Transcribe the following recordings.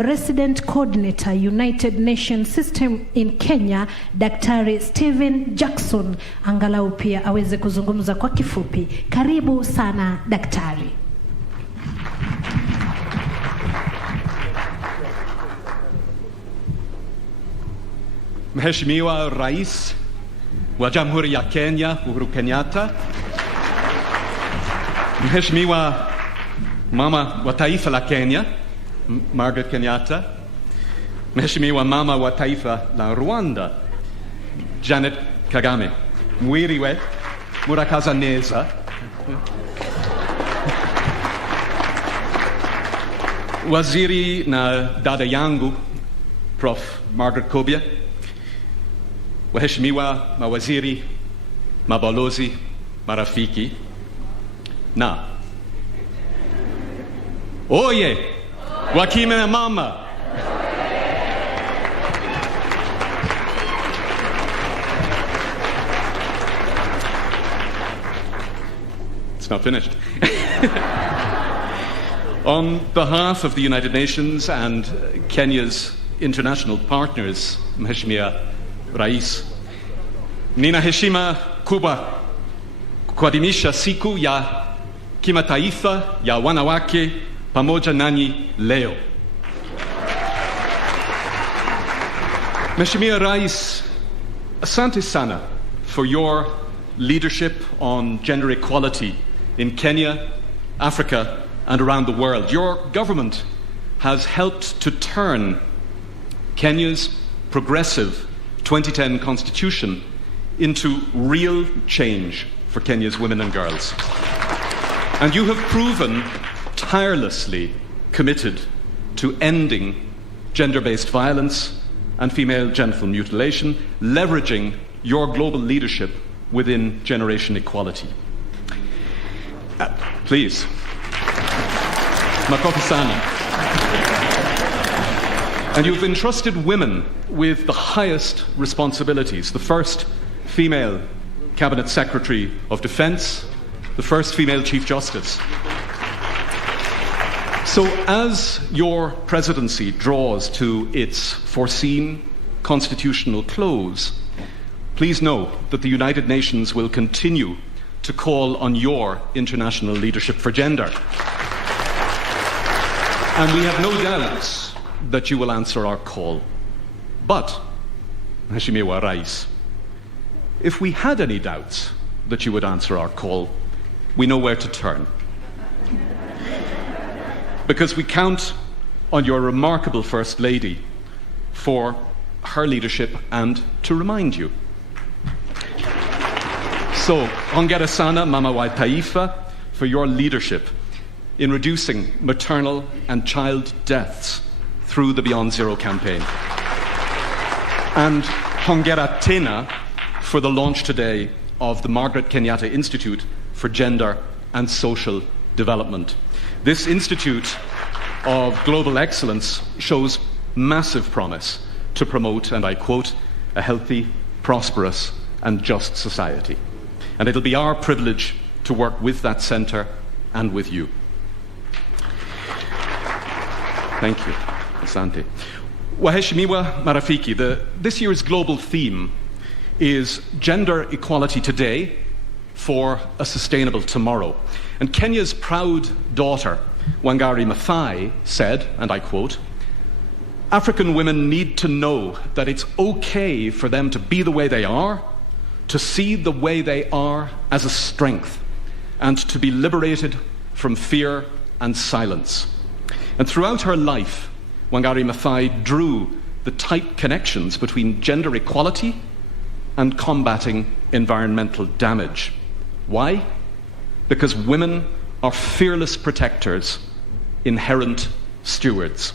Resident Coordinator, United Nations System in Kenya, Daktari Stephen Jackson, angalau pia aweze kuzungumza kwa kifupi. Karibu sana daktari. Mheshimiwa Rais wa Jamhuri ya Kenya, Uhuru Kenyatta. Mheshimiwa Mama wa Taifa la Kenya, Margaret Kenyatta. Mheshimiwa Mama wa Taifa la Rwanda, Janet Kagame. Mwiriwe, murakaza neza. Waziri na dada yangu, Prof. Margaret Kobia. Waheshimiwa mawaziri, mabalozi, marafiki, na oye, wakina mama. It's not finished. On behalf of the United Nations and Kenya's international partners, Mheshimiwa Rais, nina heshima kubwa kuadhimisha siku ya kimataifa ya wanawake pamoja nanyi leo. Mheshimiwa Rais, asante sana for your leadership on gender equality in Kenya, Africa, and around the world. Your government has helped to turn Kenya's progressive 2010 constitution into real change for Kenya's women and girls. And you have proven tirelessly committed to ending gender-based violence and female genital mutilation, leveraging your global leadership within generation equality. Please. Makofi sana. And you've entrusted women with the highest responsibilities. The first female Cabinet Secretary of Defence, the first female Chief Justice. So as your presidency draws to its foreseen constitutional close, please know that the United Nations will continue to call on your international leadership for gender. And we have no doubts that you will answer our call. But, Mheshimiwa Rais, if we had any doubts that you would answer our call, we know where to turn. Because we count on your remarkable First Lady for her leadership and to remind you. So, hongera sana Mama wa Taifa for your leadership in reducing maternal and child deaths through the Beyond Zero campaign. And hongera tena for the launch today of the Margaret Kenyatta Institute for Gender and Social Development. This Institute of Global Excellence shows massive promise to promote, and I quote, a healthy, prosperous and just society. And it'll be our privilege to work with that centre and with you. Thank you. Asante. Waheshimiwa marafiki, this year's global theme is Gender Equality Today for a Sustainable Tomorrow. And Kenya's proud daughter, Wangari Maathai, said, and I quote, African women need to know that it's okay for them to be the way they are, to see the way they are as a strength, and to be liberated from fear and silence. And throughout her life, Wangari Maathai drew the tight connections between gender equality and combating environmental damage. Why? Because women are fearless protectors, inherent stewards.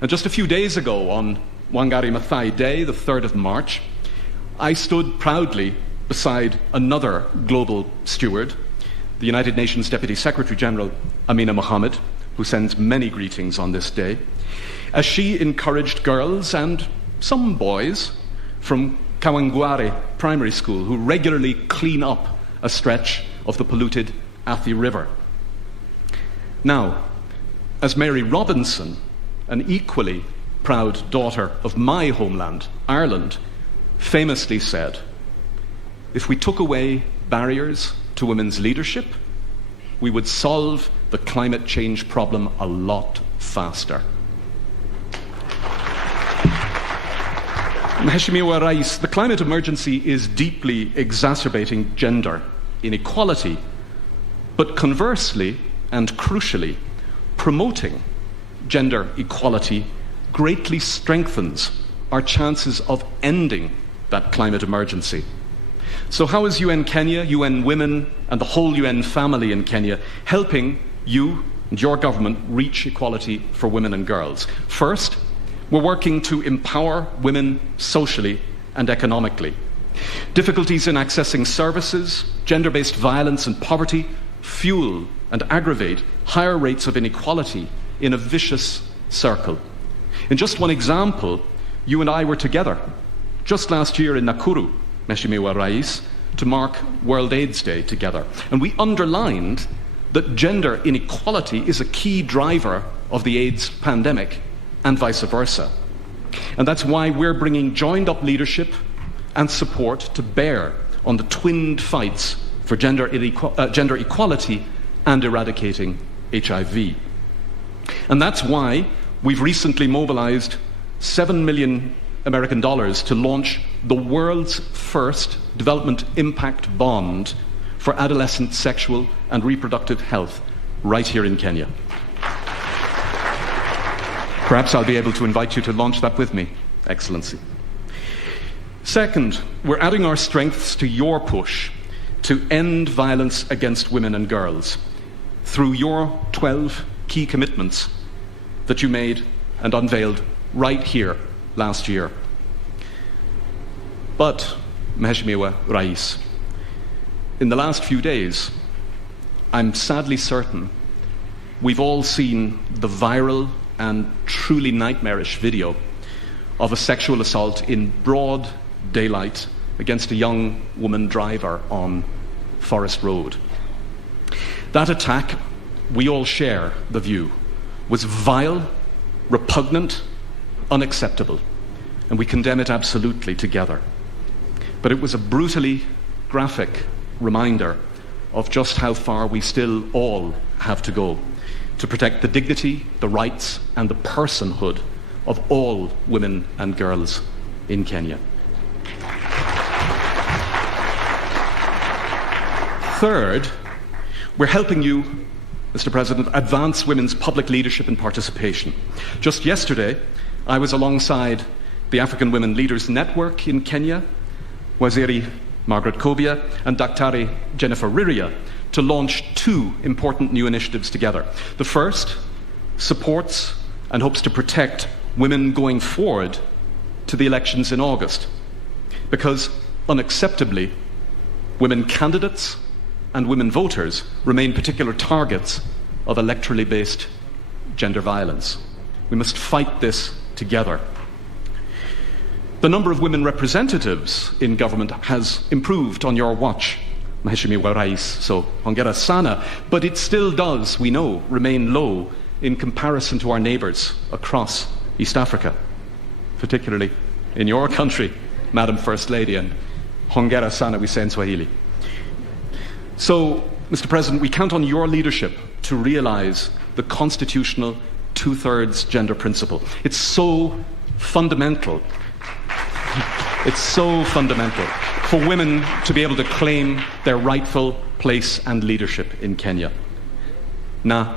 And just a few days ago, on Wangari Maathai Day, the 3rd of March, I stood proudly beside another global steward, the United Nations Deputy Secretary General, Amina Mohammed, who sends many greetings on this day, as she encouraged girls and some boys from Kawangware Primary School who regularly clean up a stretch of the polluted Athi River. Now, as Mary Robinson an equally proud daughter of my homeland, Ireland, famously said, "If we took away barriers to women's leadership, we would solve the climate change problem a lot faster." Mheshimiwa Rais, the climate emergency is deeply exacerbating gender inequality, but conversely and crucially, promoting gender equality greatly strengthens our chances of ending that climate emergency. So how is UN Kenya, UN Women, and the whole UN family in Kenya helping you and your government reach equality for women and girls? First, we're working to empower women socially and economically. Difficulties in accessing services, gender-based violence and poverty fuel and aggravate higher rates of inequality in a vicious circle. In just one example, you and I were together just last year in Nakuru, Mheshimiwa Rais, to mark World AIDS Day together. And we underlined that gender inequality is a key driver of the AIDS pandemic and vice versa. And that's why we're bringing joined-up leadership and support to bear on the twinned fights for gender equality and eradicating HIV. And that's why we've recently mobilized $7 million to launch the world's first development impact bond for adolescent sexual and reproductive health right here in Kenya. Perhaps I'll be able to invite you to launch that with me, Excellency. Second, we're adding our strengths to your push to end violence against women and girls through your 12 key commitments that you made and unveiled right here last year. But, Mheshimiwa Rais, in the last few days, I'm sadly certain we've all seen the viral and truly nightmarish video of a sexual assault in broad daylight against a young woman driver on Forest Road. That attack, we all share the view, was vile, repugnant, unacceptable, and we condemn it absolutely together. But it was a brutally graphic reminder of just how far we still all have to go to protect the dignity, the rights, and the personhood of all women and girls in Kenya. Third, we're helping you, Mr. President, advance women's public leadership and participation. Just yesterday, I was alongside the African Women Leaders Network in Kenya, Waziri Margaret Kobia and Daktari Jennifer Riria, to launch two important new initiatives together. The first supports and hopes to protect women going forward to the elections in August, because unacceptably, women candidates and women voters remain particular targets of electorally based gender violence. We must fight this together. The number of women representatives in government has improved on your watch, Mheshimiwa Rais, so hongera sana, but it still does, we know, remain low in comparison to our neighbours across East Africa, particularly in your country, Madam First Lady, and hongera sana we say in Swahili. So, Mr. President, we count on your leadership to realise the constitutional two-thirds gender principle. It's so fundamental. It's so fundamental for women to be able to claim their rightful place and leadership in Kenya. Na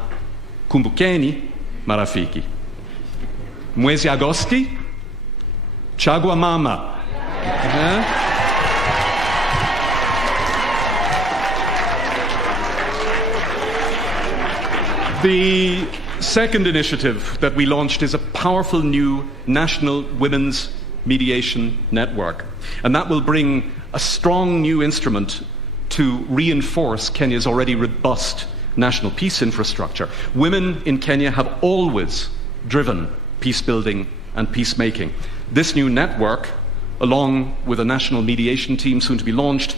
kumbukeni marafiki, mwezi Agosti, chagua mama. The second initiative that we launched is a powerful new national women's mediation network, and that will bring a strong new instrument to reinforce Kenya's already robust national peace infrastructure. Women in Kenya have always driven peace building and peacemaking. This new network, along with a national mediation team soon to be launched,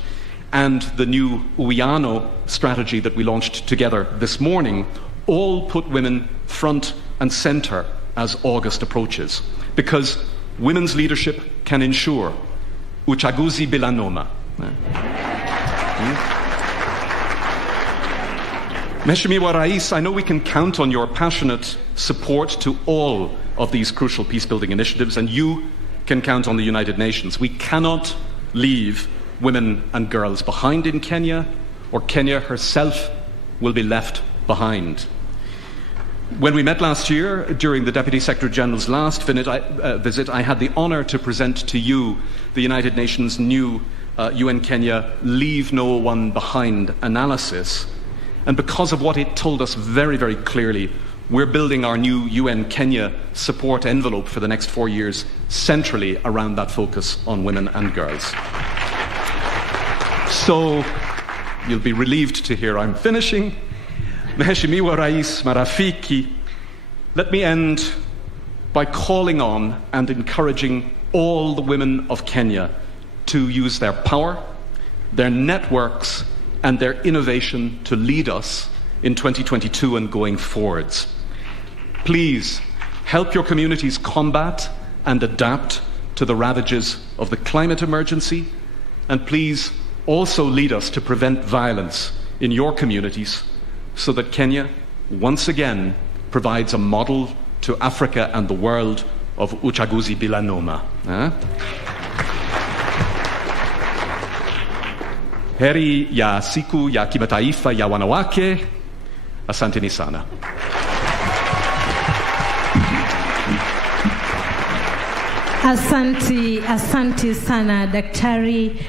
and the new Uwiano strategy that we launched together this morning, all put women front and centre as August approaches, because women's leadership can ensure uchaguzi bila noma. Mheshimiwa Rais, I know we can count on your passionate support to all of these crucial peace-building initiatives, and you can count on the United Nations. We cannot leave women and girls behind in Kenya, or Kenya herself will be left behind. When we met last year, during the Deputy Secretary General's last visit, I had the honour to present to you the United Nations' new UN Kenya Leave No One Behind analysis. And because of what it told us very, very clearly, we're building our new UN Kenya support envelope for the next 4 years centrally around that focus on women and girls. So, you'll be relieved to hear I'm finishing. Mheshimiwa Rais, marafiki, let me end by calling on and encouraging all the women of Kenya to use their power, their networks, and their innovation to lead us in 2022 and going forwards. Please help your communities combat and adapt to the ravages of the climate emergency, and please also lead us to prevent violence in your communities so that Kenya, once again, provides a model to Africa and the world of uchaguzi bila noma. Heri ya siku ya kimataifa ya wanawake. Asanteni sana. Asanti sana Daktari.